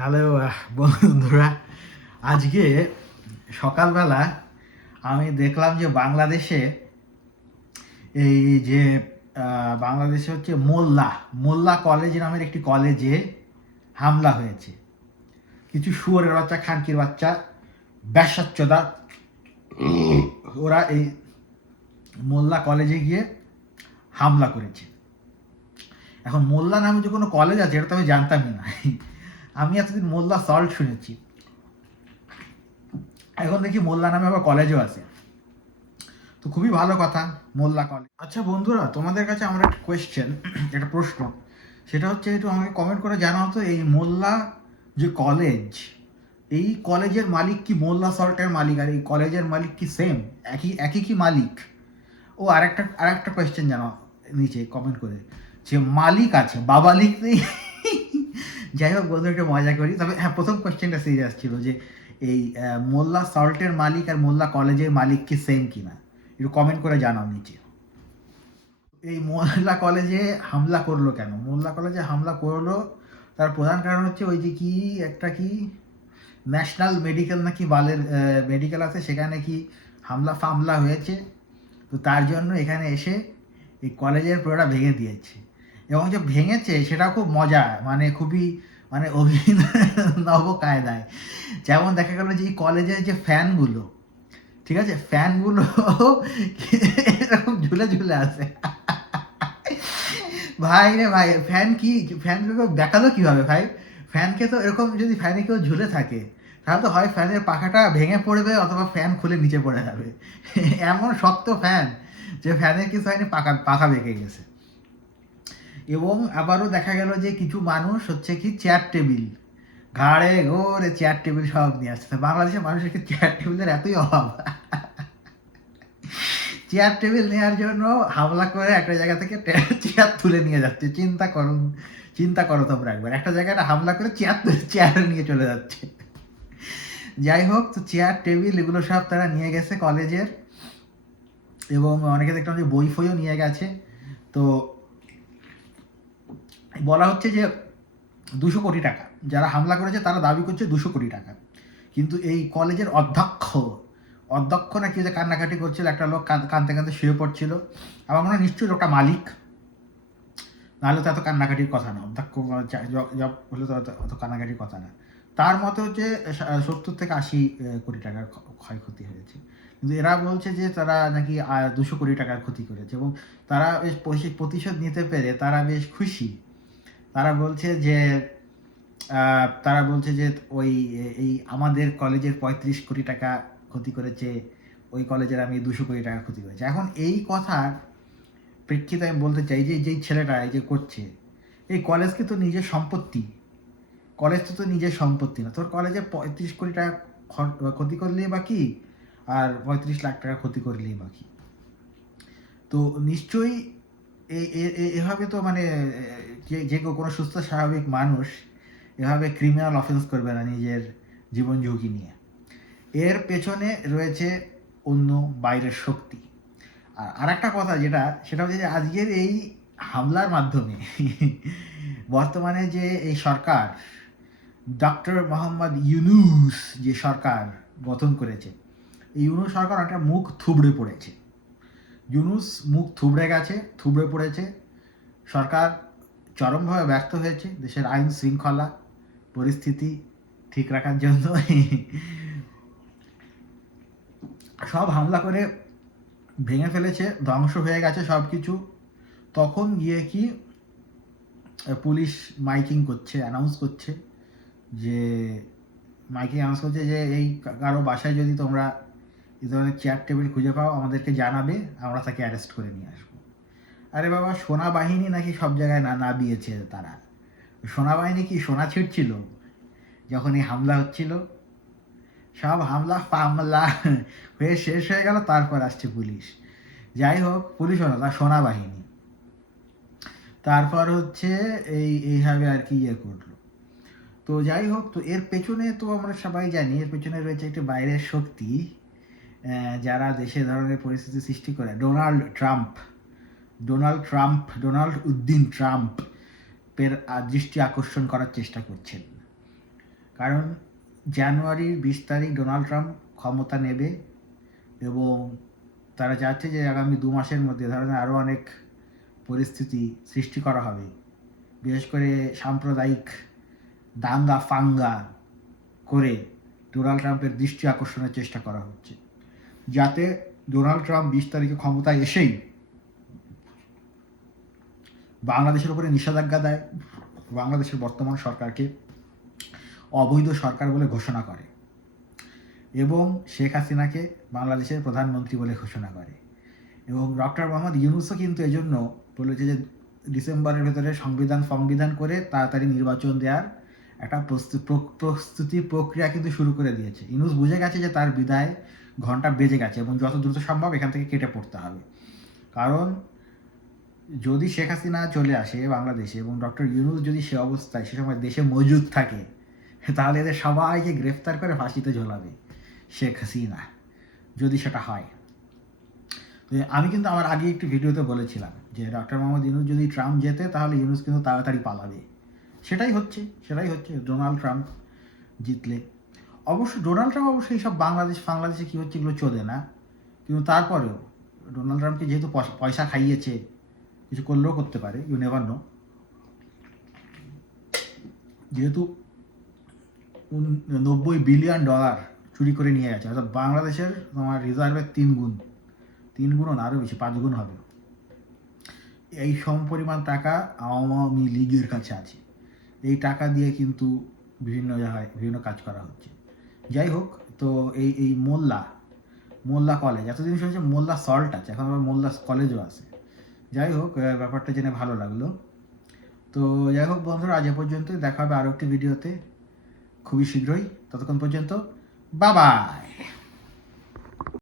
Hello বন্ধুরা, আজকে সকালবেলা আমি দেখলাম যে বাংলাদেশে এই যে বাংলাদেশে হচ্ছে মোল্লা মোল্লা কলেজ নামের একটি কলেজে হামলা হয়েছে। কিছু শুয়োরের বাচ্চা, খানকির বাচ্চা, ব্যাসাচ্চদা, ওরা এই মোল্লা কলেজে গিয়ে হামলা করেছে। এখন মোল্লা নামে যে কোনো কলেজ আছে এটা তো আমি জানতামই না। আমি এতদিন মোল্লা সল্ট শুনেছি, এখন দেখি মোল্লা নামে আবার কলেজও আছে। তো খুবই ভালো কথা, মোল্লা কলেজ। আচ্ছা বন্ধুরা, তোমাদের কাছে আমার একটা কোয়েশ্চেন, একটা প্রশ্ন, সেটা হচ্ছে একটু আমাকে কমেন্ট করে জানাও তো, এই মোল্লা যে কলেজ, এই কলেজের মালিক কি মোল্লা সল্টের মালিক আর এই কলেজের মালিক কি সেম, একই একই কি মালিক? ও আরেকটা কোয়েশ্চেন জানাও নিচে কমেন্ট করে, যে মালিক আছে বাবা লিখ নেই। যাই হোক বন্ধু, একটু মজা করি। তবে হ্যাঁ, প্রথম কোয়েশ্চেনটা সিরিয়াস ছিল যে এই মোল্লা সল্টের মালিক আর মোল্লা কলেজের মালিক কি সেম কিনা, একটু কমেন্ট করে জানাও নিচে। এই মোল্লা কলেজে হামলা করলো কেন? মোল্লা কলেজে হামলা করলো তার প্রধান কারণ হচ্ছে ওই যে কি একটা কি ন্যাশনাল মেডিকেল নাকি বালের মেডিকেল আছে, সেখানে কি হামলা ফামলা হয়েছে। তো তার জন্য এখানে এসে এই কলেজের পুরোটা ভেঙে দিয়েছে, এবং যে ভেঙেছে সেটা খুব মজা, মানে খুবই মানে অভিনব কায়দায়। যেমন দেখা গেল যে এই কলেজের যে ফ্যানগুলো, ঠিক আছে, ফ্যানগুলো এরকম ঝুলে ঝুলে আছে। ভাই রে ভাই, ফ্যান কি, ফ্যানগুলো দেখালো কিভাবে ভাই? ফ্যানকে তো এরকম, যদি ফ্যানে কেউ ঝুলে থাকে তাহলে তো হয় ফ্যানের পাখাটা ভেঙে পড়বে অথবা ফ্যান খুলে নিচে পড়ে যাবে। এমন শক্ত ফ্যান যে ফ্যানের কিছু হয়নি, পাখা পাখা বেঁকে গেছে। এবং আবারও দেখা গেল যে কিছু মানুষ হচ্ছে কি চেয়ার টেবিল, ঘাড়ে ঘোরে চেয়ার টেবিল সব নিয়ে আসছে। বাংলাদেশের মানুষের কি চেয়ার টেবিলের এতই অভাব? চেয়ার টেবিল নেওয়ার জন্য হামলা করে একটা জায়গা থেকে চেয়ার তুলে নিয়ে যাচ্ছে। চিন্তা করো তোমরা একবার, একটা জায়গায় হামলা করে চেয়ার নিয়ে চলে যাচ্ছে। যাই হোক, তো চেয়ার টেবিল এগুলো সব তারা নিয়ে গেছে কলেজের, এবং অনেকে দেখলাম যে বই ফইও নিয়ে গেছে। তো বলা হচ্ছে যে 200 কোটি টাকা, যারা হামলা করেছে তারা দাবি করছে 200 কোটি টাকা। কিন্তু এই কলেজের অধ্যক্ষ নাকি যে কান্নাকাটি করছিল, একটা লোক কাঁদতে কাঁদতে শুয়ে পড়ছিল। আমার মনে হয় নিশ্চয়ই লোকটা মালিক, নাহলে তো এত কান্নাকাটির কথা না। অধ্যক্ষ জব হলে তো অত কান্নাকাটির কথা না। তার মতে হচ্ছে 70 থেকে 80 কোটি টাকার ক্ষয়ক্ষতি হয়েছে। কিন্তু এরা বলছে যে তারা নাকি 200 কোটি টাকার ক্ষতি করেছে, এবং তারা বেশ প্রতিশোধ নিতে পেরে তারা বেশ খুশি। তারা বলছে যে ওই এই আমাদের কলেজের 35 কোটি টাকা ক্ষতি করেছে, ওই কলেজের আমি 200 কোটি টাকা ক্ষতি করেছি। এখন এই কথার প্রেক্ষিতে আমি বলতে চাই যে যেই ছেলেটা এই যে করছে, এই কলেজ কি তো নিজের সম্পত্তি? কলেজ তো নিজের সম্পত্তি না। তোর কলেজে 35 কোটি টাকা ক্ষতি করলেই বাকি, আর 35 লাখ টাকা ক্ষতি করলেই বাকি। তো নিশ্চয়ই এভাবে তো মানে যে কোনো সুস্থ স্বাভাবিক মানুষ এভাবে ক্রিমিনাল অফেন্স করবে না নিজের জীবন ঝুঁকি নিয়ে। এর পেছনে রয়েছে অন্য বাইরের শক্তি। আর একটা কথা সেটা হচ্ছে যে আজকের এই হামলার মাধ্যমে বর্তমানে যে এই সরকার, ডক্টর মোহাম্মদ ইউনূস যে সরকার গঠন করেছে, এই ইউনূস সরকার একটা মুখ থুবড়ে পড়েছে। ইউনূস মুখ থুবড়ে পড়েছে। সরকার চরমভাবে ব্যর্থ হয়েছে দেশের আইন শৃঙ্খলা পরিস্থিতি ঠিক রাখার জন্য। সব হামলা করে ভেঙে ফেলেছে, ধ্বংস হয়ে গেছে সব কিছু। তখন গিয়ে কি পুলিশ মাইকিং করছে, অ্যানাউন্স করছে যে এই কারো বাসায় যদি তোমরা এই ধরনের চেয়ার টেবিল খুঁজে পাও আমাদেরকে জানাবে, আমরা তাকে অ্যারেস্ট করে নিয়ে আসবো। আরে বাবা, সোনা বাহিনী নাকি সব জায়গায় না দিয়েছে তারা? সোনা বাহিনী কি সোনা ছিঁড়ছিল যখন এই হামলা হচ্ছিল? সব হামলা ফামলা হয়ে শেষ হয়ে গেল, তারপর আসছে পুলিশ। যাই হোক, পুলিশ হলো না, সোনা বাহিনী। তারপর হচ্ছে এইভাবে আর কি করলো। তো যাই হোক, তো এর পেছনে তো আমরা সবাই জানি এর পেছনে রয়েছে একটি বাইরের শক্তি, যারা দেশে ধরনের পরিস্থিতি সৃষ্টি করে। ডোনাল্ড উদ্দিন ট্রাম্প এর দৃষ্টি আকর্ষণ করার চেষ্টা করছেন। কারণ জানুয়ারির 20 তারিখ ডোনাল্ড ট্রাম্প ক্ষমতা নেবে এবং তারা চাচ্ছে যে আগামী 2 মাসের মধ্যে ধরনের আরও অনেক পরিস্থিতি সৃষ্টি করা হবে, বিশেষ করে সাম্প্রদায়িক দাঙ্গা ফাঙ্গা করে ডোনাল্ড ট্রাম্পের দৃষ্টি আকর্ষণের চেষ্টা করা হচ্ছে, যাতে ডোনাল্ড ট্রাম্প 20 তারিখে ক্ষমতায় এসেই বাংলাদেশের উপরে নিষেধাজ্ঞা দেয়, বাংলাদেশের বর্তমান সরকারকে অবৈধ সরকার বলে ঘোষণা করে এবং শেখ হাসিনাকে বাংলাদেশের প্রধানমন্ত্রী বলে ঘোষণা করে। এবং ডক্টর মোহাম্মদ ইউনূসও কিন্তু এজন্য বলেছে যে ডিসেম্বরের ভেতরে সংবিধান করে তাড়াতাড়ি নির্বাচন দেওয়ার একটা প্রস্তুতি প্রক্রিয়া কিন্তু শুরু করে দিয়েছে। ইউনূস বুঝে গেছে যে তার বিদায় ঘন্টা বেজে গেছে এবং যত দ্রুত সম্ভব এখান থেকে কেটে পড়তে হবে। কারণ যদি শেখ হাসিনা চলে আসে বাংলাদেশে এবং ডক্টর ইউনূস যদি সে অবস্থায় সে সময় দেশে মজুদ থাকে, তাহলে এদের সবাইকে গ্রেফতার করে ফাঁসিতে ঝোলাবে শেখ হাসিনা, যদি সেটা হয়। আমি কিন্তু আমার আগে একটি ভিডিওতে বলেছিলাম যে ডক্টর মোহাম্মদ ইউনূস যদি ট্রাম্প জেতে তাহলে ইউনূস কিন্তু তাড়াতাড়ি পালাবে। সেটাই হচ্ছে ডোনাল্ড ট্রাম্প জিতলে। ডোনাল্ড ট্রাম্প অবশ্যই এইসব বাংলাদেশে কী হচ্ছে এগুলো চলে না, কিন্তু তারপরেও ডোনাল্ড ট্রাম্পকে যেহেতু পয়সা খাইয়েছে, কিছু করলেও করতে পারে, ইউ নেভার নো। যেহেতু $90 বিলিয়ন চুরি করে নিয়ে গেছে, অর্থাৎ বাংলাদেশের তোমার রিজার্ভের 3 গুণও না, আরও বেশি 5 গুণ হবে। এই সমপরিমাণ টাকা আওয়ামী লীগের কাছে আছে। এই টাকা দিয়ে কিন্তু বিভিন্ন জায়গায় বিভিন্ন কাজ করা হচ্ছে। যাই হোক, তো এই মোল্লা কলেজ, এতদিন শুনেছি মোল্লা সল্ট আছে, এখন আবার মোল্লা কলেজও আছে। যাই হোক, ব্যাপারটা জেনে ভালো লাগলো। তো যাই হোক বন্ধুরা, আজ এ পর্যন্তই, দেখা হবে আরও একটি ভিডিওতে খুবই শীঘ্রই। ততক্ষণ পর্যন্ত বাবা।